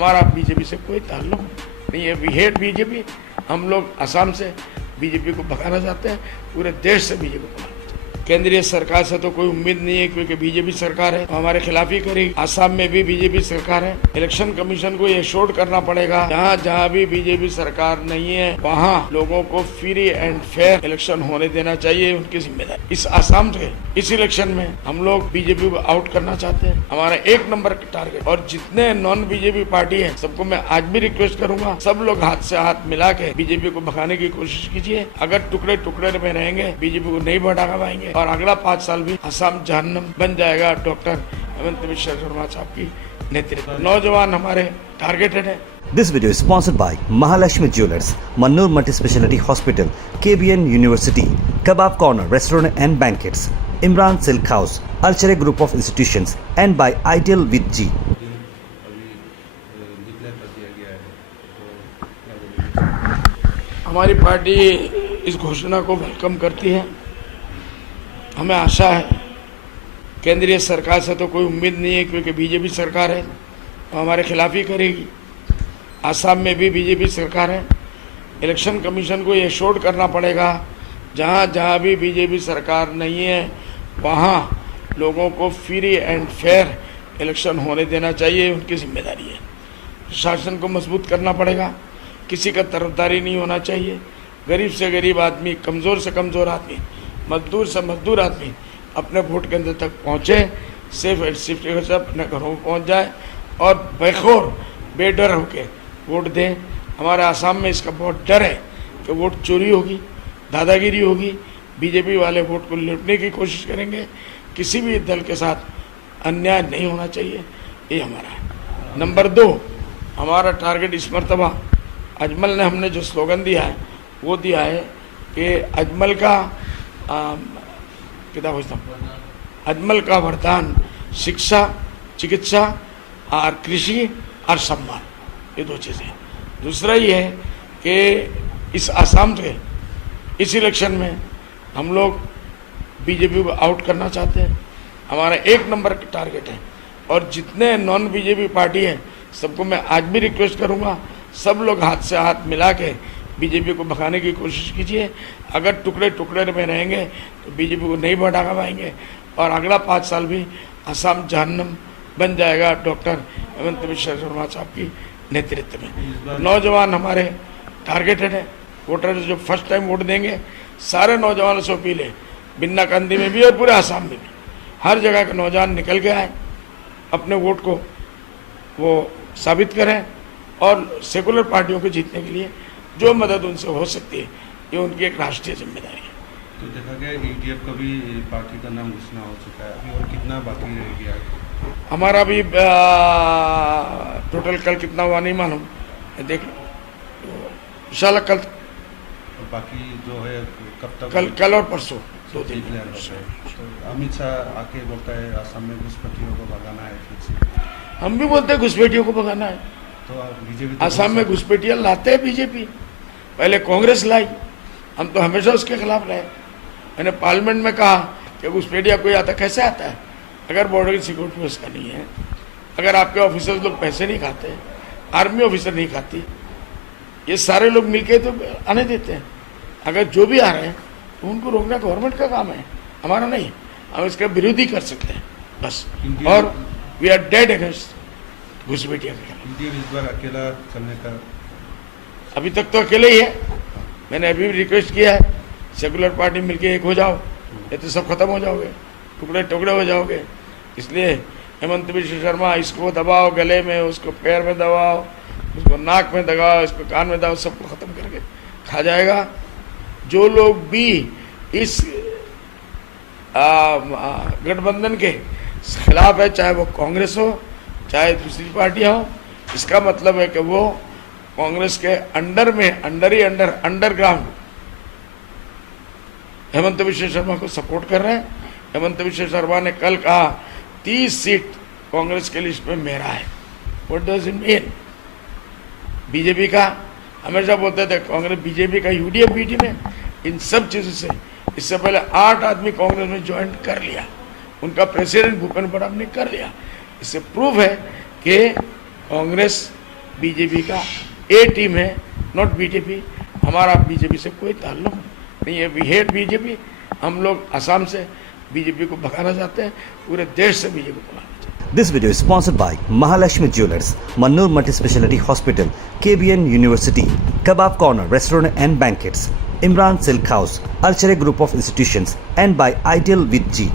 हमारा बीजेपी से कोई ताल्लुक नहीं है। We hate BJP. हम लोग असम से बीजेपी को भगाना चाहते हैं, पूरे देश से बीजेपी को भगाना चाहते हैं। केंद्रीय सरकार से तो कोई उम्मीद नहीं है, क्योंकि बीजेपी सरकार है, हमारे खिलाफ ही करेगी। असम में भी बीजेपी सरकार है। इलेक्शन कमीशन को ये श्योर करना पड़ेगा, जहाँ जहाँ भी बीजेपी सरकार नहीं है वहाँ लोगों को फ्री एंड फेयर इलेक्शन होने देना चाहिए, उनकी जिम्मेदारी। इस असम से इस इलेक्शन में हम लोग बीजेपी को आउट करना चाहते हैं, हमारा 1 नंबर का टारगेट। और जितने नॉन बीजेपी पार्टी है, सबको मैं आज भी रिक्वेस्ट करूंगा, सब लोग हाथ से हाथ मिला के बीजेपी को भगाने की कोशिश कीजिए। अगर टुकड़े टुकड़े में रहेंगे, बीजेपी को नहीं भगा पाएंगे और अगला 5 साल भी असम जहन्नम बन जाएगा। डॉक्टर हेमंत बिश्वा शर्मा साहब की नेतृत्व, नौजवान हमारे टारगेटेड है। This video is sponsored by Mahalakshmi Jewelers, Mannur Multi-Speciality Hospital, KBN University, Kebab Corner Restaurant and Banquets, Imran Silk House, Alchere Group of Institutions, and by Ideal with G. हमारी party इस घोषणा को welcome करती है। हमें आशा है, केंद्रीय सरकार से तो कोई उम्मीद नहीं है, क्योंकि बीजेपी सरकार है, तो हमारे खिलाफ ही करेगी। असम में भी बीजेपी सरकार है। इलेक्शन कमीशन को ये श्योर करना पड़ेगा, जहाँ जहाँ भी बीजेपी सरकार नहीं है वहाँ लोगों को फ्री एंड फेयर इलेक्शन होने देना चाहिए, उनकी जिम्मेदारी है। शासन को मजबूत करना पड़ेगा, किसी का तरफदारी नहीं होना चाहिए। गरीब से गरीब आदमी, कमज़ोर से कमज़ोर आदमी, मजदूर से मजदूर आदमी अपने वोट केंद्र तक पहुँचे, सेफ एंड सेफ्टी से अपने घरों में पहुँच जाए और बेखौर बेडर होके वोट दें। हमारे आसाम में इसका बहुत डर है कि वोट चोरी होगी, दादागिरी होगी, बीजेपी वाले वोट को लूटने की कोशिश करेंगे। किसी भी दल के साथ अन्याय नहीं होना चाहिए, ये हमारा है। नंबर 2, हमारा टारगेट इस मरतबा अजमल ने हमने जो स्लोगन दिया है वो दिया है कि अजमल का अजमल का वरदान शिक्षा, चिकित्सा और कृषि और सम्मान, ये 2 चीज़ें। दूसरा ये है कि इस असम से इस इलेक्शन में हम लोग बीजेपी को आउट करना चाहते हैं, हमारा 1 नंबर का टारगेट है। और जितने नॉन बीजेपी पार्टी है, सबको मैं आज भी रिक्वेस्ट करूंगा, सब लोग हाथ से हाथ मिला के बीजेपी को भगाने की कोशिश कीजिए। अगर टुकड़े टुकड़े में रहेंगे तो बीजेपी को नहीं भगा पाएंगे और अगला 5 साल भी असम जहन्नम बन जाएगा। डॉक्टर हेमंत बिश्वा शर्मा साहब की नेतृत्व में नौजवान हमारे टारगेटेड है। वोटर जो फर्स्ट टाइम वोट देंगे, सारे नौजवानों से अपील है, बिन्ना कंदी में भी और पूरे असम में भी, हर जगह के नौजवान निकल के आए, अपने वोट को वो साबित करें और सेकुलर पार्टियों को जीतने के लिए जो मदद उनसे हो सकती है, ये उनकी एक राष्ट्रीय जिम्मेदारी है। तो देखा गया EDF का भी पार्टी का नाम घोषणा हो चुका है, अभी और कितना बाकी रह गया? हमारा भी टोटल कल कितना हुआ नहीं मालूम, देख लो, तो इंशाल्लाह कल बाकी जो है कब तक? कल और परसों 2 दिन। तो अमित शाह आके बोलता है असम में घुसपैठियों को भगाना है फिर से। हम भी बोलते हैं घुसपैठियों को भगाना है, तो बीजेपी असम में घुसपैठियाँ लाते हैं बीजेपी, पहले कांग्रेस लाई, हम तो हमेशा उसके खिलाफ रहे। मैंने पार्लियामेंट में कहा कि घुसपैठिया कोई आता कैसे आता है, अगर बॉर्डर की सिक्योरिटी उसका नहीं है, अगर आपके ऑफिसर्स लोग पैसे नहीं खाते, आर्मी ऑफिसर नहीं खाती, ये सारे लोग मिलके तो आने देते हैं। अगर जो भी आ रहे हैं तो उनको रोकना गवर्नमेंट का काम है, हमारा नहीं। हम इसका विरोधी कर सकते हैं बस। और वी आर डेड अगेंस्ट घुसपैठिया के खिलाफ। इंडिया इस बार अकेला चलने का? अभी तक तो अकेले ही है। मैंने अभी भी रिक्वेस्ट किया है, सेकुलर पार्टी मिलके एक हो जाओ, ये तो सब खत्म हो जाओगे, टुकड़े टुकड़े हो जाओगे। इसलिए हेमंत बिश्वा शर्मा, इसको दबाओ गले में, उसको पैर में दबाओ, उसको नाक में दबाओ, इसको कान में दबाओ, सबको खत्म करके खा जाएगा। जो लोग भी इस गठबंधन के खिलाफ है, चाहे वो कांग्रेस हो चाहे दूसरी पार्टियां हो, इसका मतलब है कि वो कांग्रेस के अंडर में अंडरग्राउंड हेमंत बिश्वा शर्मा को सपोर्ट कर रहे हैं। हेमंत बिश्वा शर्मा ने कल कहा 30 सीट कांग्रेस के लिस्ट में मेरा है। What does it mean? BJP का हमेशा बोलते थे कांग्रेस, बीजेपी का UDF बीटी में इन सब चीज़ों से इससे पहले 8 आदमी कांग्रेस में ज्वाइन कर लिया, उनका प्रेसिडेंट भूपेंद्र बड़ाव ने कर लिया। इससे प्रूफ है कि कांग्रेस बीजेपी का ए टीम है, नॉट बीजेपी। हमारा बीजेपी से कोई ताल्लुक नहीं है। We hate BJP. हम लोग असम से बीजेपी को भगाना चाहते हैं, पूरे देश से बीजेपी को भगाना चाहते हैं। This video is sponsored by Mahalakshmi Jewelers, Mannur Multi-Speciality Hospital, KBN University, Kebab Corner Restaurant and Banquets, Imran Silk House, Alchere Group of Institutions, and by Ideal with G.